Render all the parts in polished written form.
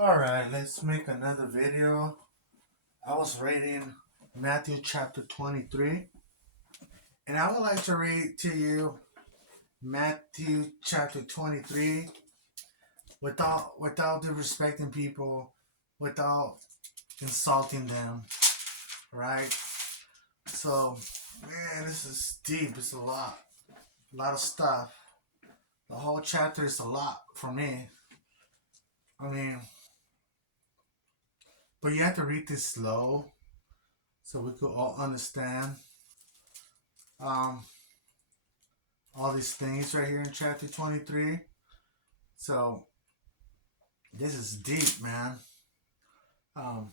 Alright, let's make another video. I was reading Matthew chapter 23, and I would like to read to you Matthew chapter 23 without disrespecting people, without insulting them, right? So, man, this is deep. It's a lot of stuff. The whole chapter is a lot for me. I mean, but you have to read this slow so we could all understand. Um, all these things right here in chapter 23. So this is deep, man. Um,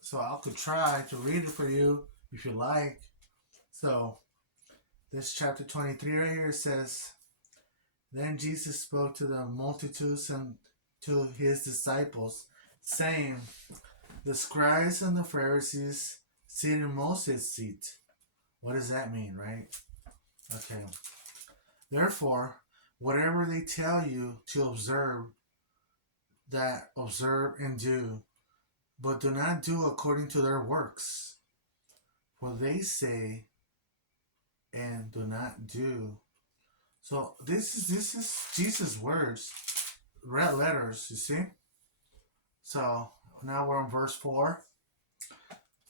so I could try to read it for you if you like. So this chapter 23 right here says, Then Jesus spoke to the multitudes and to his disciples, saying, The scribes and the Pharisees sit in Moses' seat. What does that mean, right? Okay. Therefore, whatever they tell you to observe, that observe and do, but do not do according to their works. For they say and do not do. So this is Jesus' words, red letters, you see? So now we're on verse 4.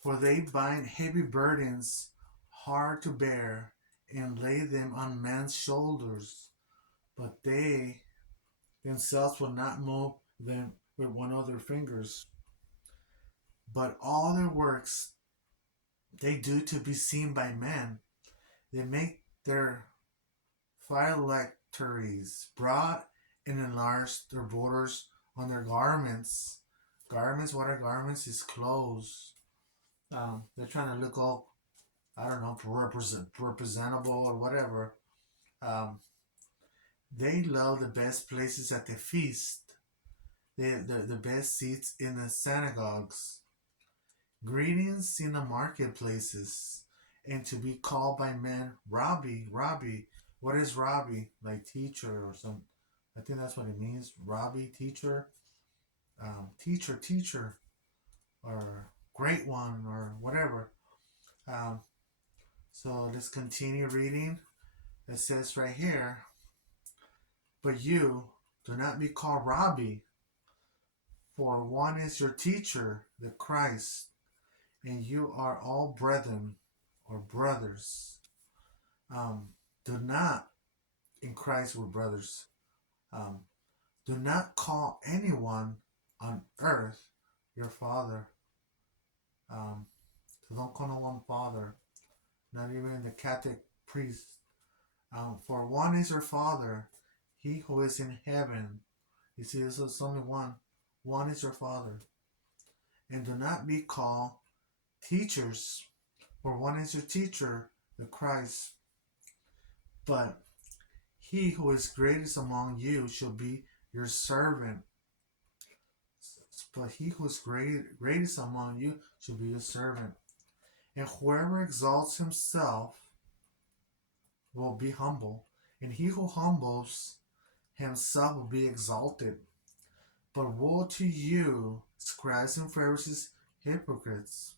For they bind heavy burdens hard to bear and lay them on man's shoulders, but they themselves will not move them with one of their fingers. But all their works they do to be seen by men. They make their phylacteries broad and enlarge their borders on their garments. Garments, what are garments? Is clothes. They're trying to look all, I don't know, representable or whatever. Um, they love the best places at the feast, the best seats in the synagogues, greetings in the marketplaces, and to be called by men Rabbi, Rabbi. What is Rabbi? Like teacher or some. I think that's what it means. Rabbi, teacher, teacher, teacher, or great one, or whatever. Um, so let's continue reading. It says right here, but you do not be called Rabbi, for one is your teacher, the Christ, and you are all brethren or brothers. Um, do not, in Christ we're brothers. Um, do not call anyone on earth your father. So don't call no one father, not even the Catholic priest. For one is your father, he who is in heaven. You see, this is only one. One is your father. And do not be called teachers, for one is your teacher, the Christ. But he who is greatest among you shall be your servant. But he who is greatest among you shall be your servant. And whoever exalts himself will be humble, and he who humbles himself will be exalted. But woe to you, scribes and Pharisees, hypocrites!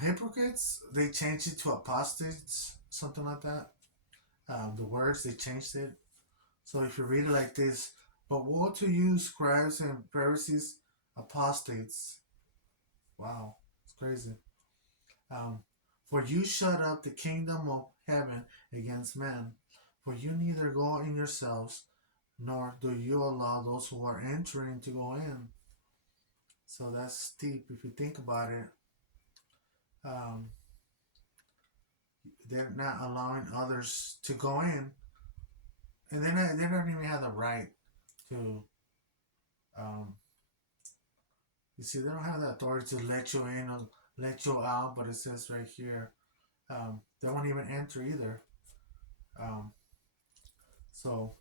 Hypocrites, they changed it to apostates, something like that. The words, they changed it. So if you read it like this, but woe to you, scribes and Pharisees, apostates. Wow, it's crazy. Um, for you shut up the kingdom of heaven against men. For you neither go in yourselves, nor do you allow those who are entering to go in. So that's deep if you think about it. Um, they're not allowing others to go in, and they don't even have the right to. Um, you see, they don't have the authority to let you in or let you out. But it says right here, they won't even enter either. Um, so,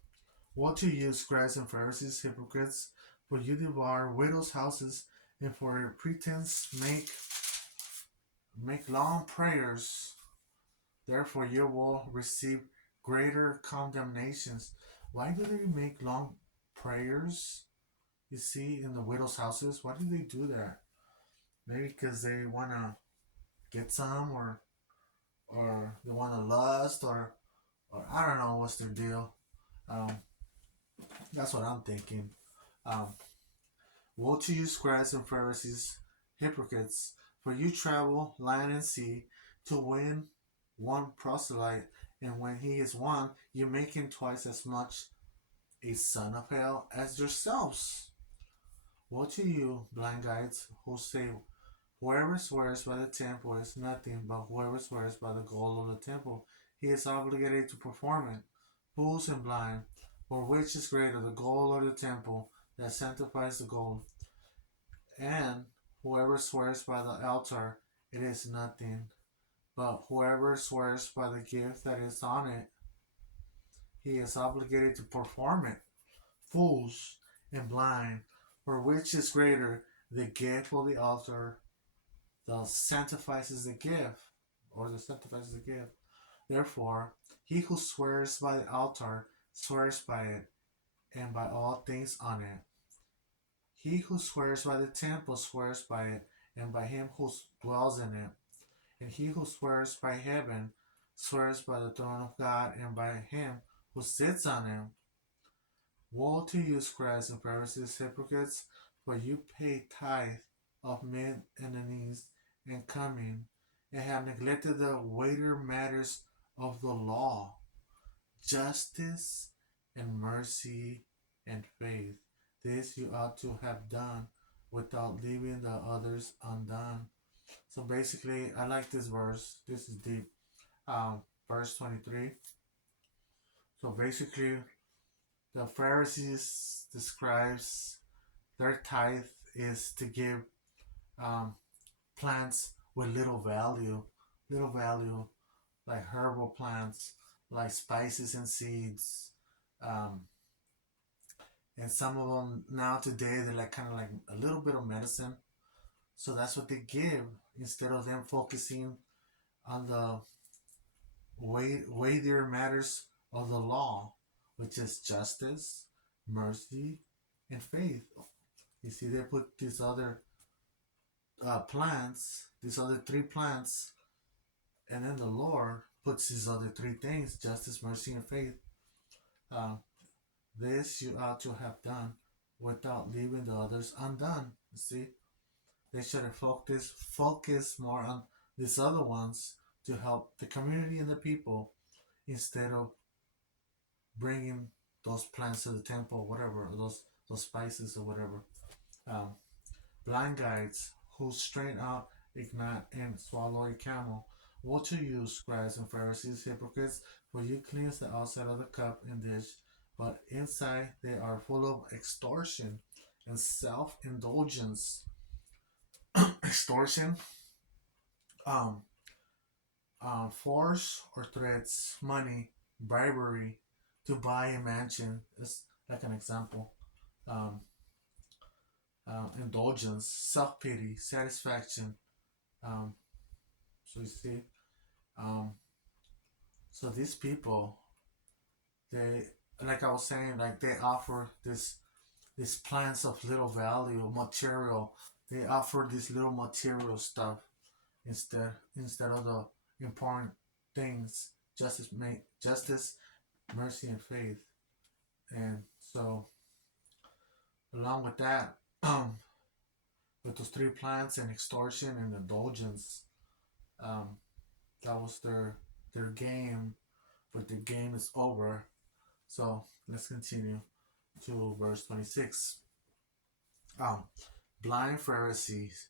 woe to you, scribes and Pharisees, hypocrites! For you devour widows' houses, and for your pretense make long prayers. Therefore, you will receive greater condemnations. Why do they make long prayers? You see, in the widows' houses, why do they do that? Maybe because they want to get some, or they want to lust, or I don't know what's their deal. Um, that's what I'm thinking. Um, Woe to you, scribes and Pharisees, hypocrites! For you travel land and sea to win one proselyte, and when he is won, you make him twice as much a son of hell as yourselves. Woe to you, blind guides, who say, whoever swears by the temple is nothing, but whoever swears by the gold of the temple, he is obligated to perform it. Fools and blind, for which is greater, the gold or the temple that sanctifies the gold? And whoever swears by the altar, it is nothing, but whoever swears by the gift that is on it, he is obligated to perform it. Fools and blind, for which is greater, the gift or the altar that sanctifies the gift, or that sanctifies the gift? Therefore, he who swears by the altar swears by it, and by all things on it. He who swears by the temple swears by it, and by him who dwells in it. And he who swears by heaven swears by the throne of God, and by him who sits on it. Woe to you, scribes and Pharisees, hypocrites! For you pay tithe of mint and anise and cumin, and have neglected the weightier matters of the law, justice and mercy and faith. This you ought to have done without leaving the others undone. So basically, I like this verse. This is deep. Verse 23. So basically, the Pharisees describes their tithe is to give um, plants with little value, like herbal plants, like spices and seeds. Um, and some of them now today they're like kind of like a little bit of medicine. So that's what they give instead of them focusing on the weightier matters of the law, which is justice, mercy, and faith. You see, they put these other plants, these other three plants, and then the Lord puts these other three things: justice, mercy, and faith. Uh, this you ought to have done without leaving the others undone. You see, they should have focused more on these other ones to help the community and the people instead of bringing those plants to the temple, whatever, those spices or whatever. Um, Blind guides who strain out ignat and swallow a camel. Woe to you, scribes and Pharisees, hypocrites! For you cleanse the outside of the cup and dish, but inside they are full of extortion and self-indulgence. Extortion, um, force or threats, money, bribery to buy a mansion. Is like an example. Um, Indulgence, self pity, satisfaction. Um, so you see, um, so these people, they, like I was saying, like they offer this plants of little value, material. They offer this little material stuff instead of the important things, justice, mercy, and faith. And so, along with that, with those three plants and extortion and indulgence, um, that was their game, but the game is over. So let's continue to verse 26. Um, Blind Pharisees,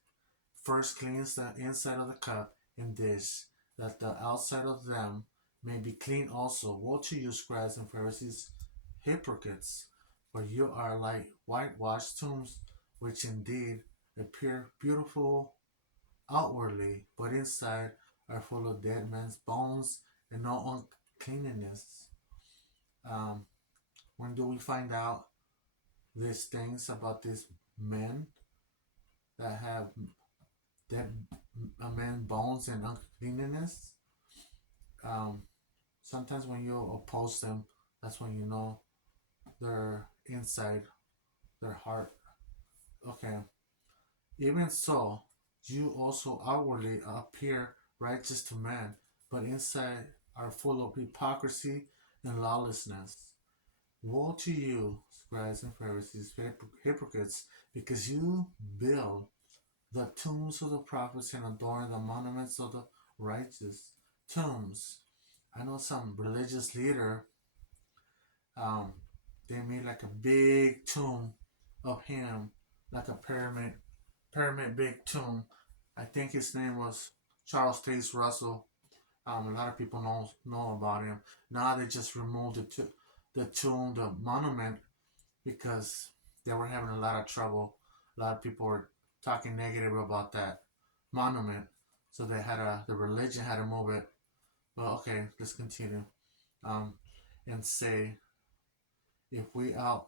first cleanse the inside of the cup and dish, that the outside of them may be clean also. Woe to you, scribes and Pharisees, hypocrites! For you are like whitewashed tombs, which indeed appear beautiful outwardly, but inside are full of dead men's bones and no uncleanness. Um, when do we find out these things about these men that have dead men bones and uncleanness? Um, Sometimes when you oppose them, that's when you know their inside, their heart. Okay. Even so, you also outwardly appear righteous to men, but inside are full of hypocrisy and lawlessness. Woe to you, scribes and Pharisees, hypocrites, because you build the tombs of the prophets and adorn the monuments of the righteous. Tombs. I know some religious leader, um, they made like a big tomb of him, like a pyramid big tomb. I think his name was Charles Taze Russell. A lot of people know about him. Now they just removed the tomb, the monument, because they were having a lot of trouble. A lot of people were talking negative about that monument, so the religion had to move it. Well, okay, let's continue. Um, and say if we out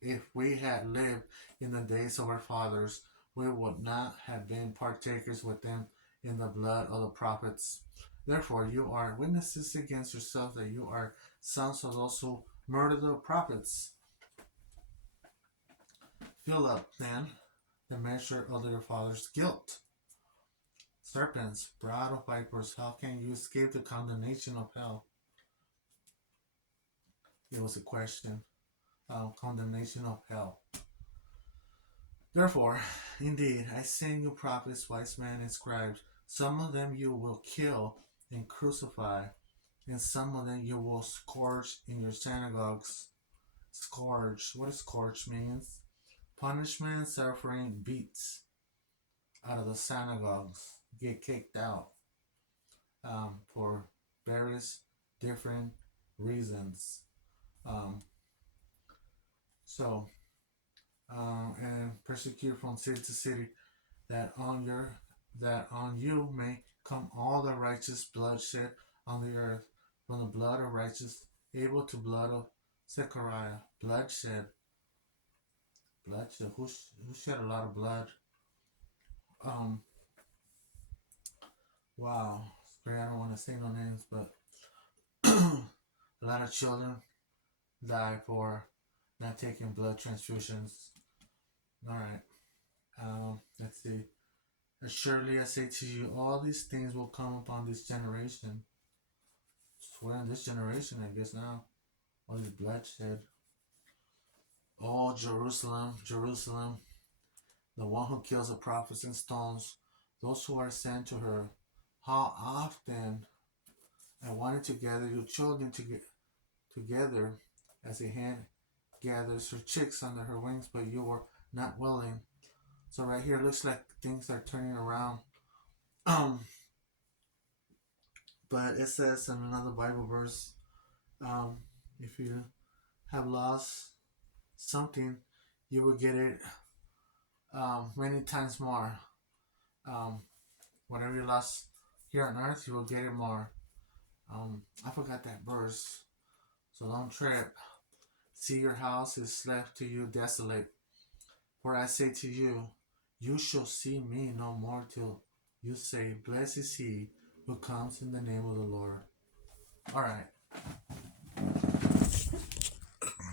if we had lived in the days of our fathers, we would not have been partakers with them in the blood of the prophets. Therefore, you are witnesses against yourself that you are sons of those who murdered the prophets. Fill up, then, the measure of your father's guilt. Serpents, brood of vipers, how can you escape the condemnation of hell? It was a question. Condemnation of hell. Therefore, indeed, I send you prophets, wise men, and scribes. Some of them you will kill and crucify, and some of them you will scourge in your synagogues. Scourge. What does scourge means? Punishment, suffering, beats out of the synagogues. Get kicked out for various different reasons. Um, so, and persecute from city to city, that on you may come all the righteous bloodshed on the earth, from the blood of righteous Abel to blood of Zechariah. Bloodshed. Who shed a lot of blood? Um, wow. Sorry, I don't want to say no names, but a lot of children die for not taking blood transfusions. All right. Let's see. Surely I say to you, all these things will come upon this generation. We're in this generation, I guess now. All this bloodshed. Oh, Jerusalem, Jerusalem, the one who kills the prophets and stones those who are sent to her. How often I wanted to gather your children together as a hen gathers her chicks under her wings, but you were not willing. So right here, it looks like things are turning around. Um, but it says in another Bible verse, if you have lost something, you will get it many times more. Um, whatever you lost here on earth, you will get it more. I forgot that verse, so don't trip. See, your house is left to you desolate. For I say to you, you shall see me no more till you say, blessed is he who comes in the name of the Lord. All right.